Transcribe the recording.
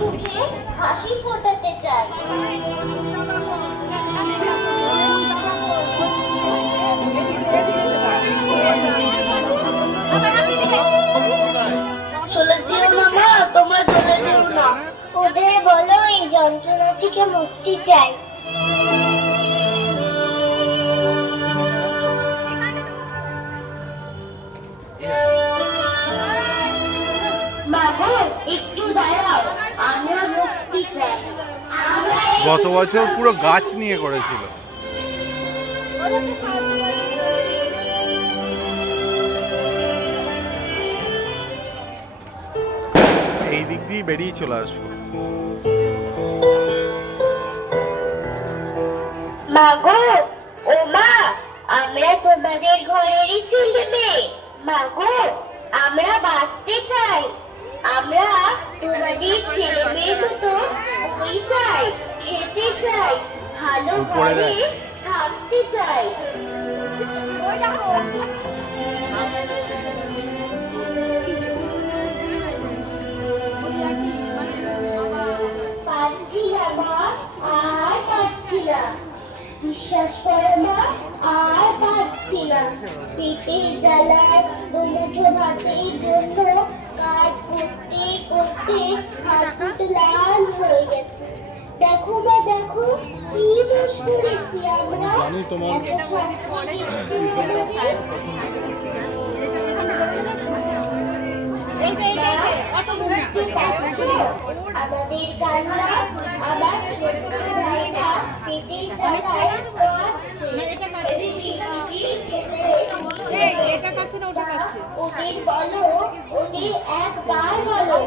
মুখে হাসি ফোটাতে চাই। চলে যেও না মা, তোমরা চলে যেও না। ওদের বলো এই যন্ত্রণা থেকে মুক্তি চাই। একটু দাঁড়াও, আমরা মুক্তি চাই। গত বছর পুরো গাছ নিয়ে করেছিল। এই দিক দিয়ে বেরিয়ে চলে আসবো। মা গো, ও মা, আমরা তোমাদের ঘরেরই ছেলে মেয়ে। মা গো, আমরা বাঁচতে চাই। আমরা তোমাদের ছেলে মেয়ের মতো বই চাই, খেতে চাই, ভালো ঘরে থাকতে চাই। পারছি না মা, আর পারছি না। বিশ্বাস করো মা, আর পারছি না। পেটের জ্বালায় দুমুঠো ভাতের জন্য কাজ করতে করতে হাত দুটো লাল হয়ে গেছে। দেখো মা, দেখো কি দোষ করেছি আমরা। আমাদের কান্না আবার পেটের জ্বালায় ওদের বলো, ওদের একবার বলো।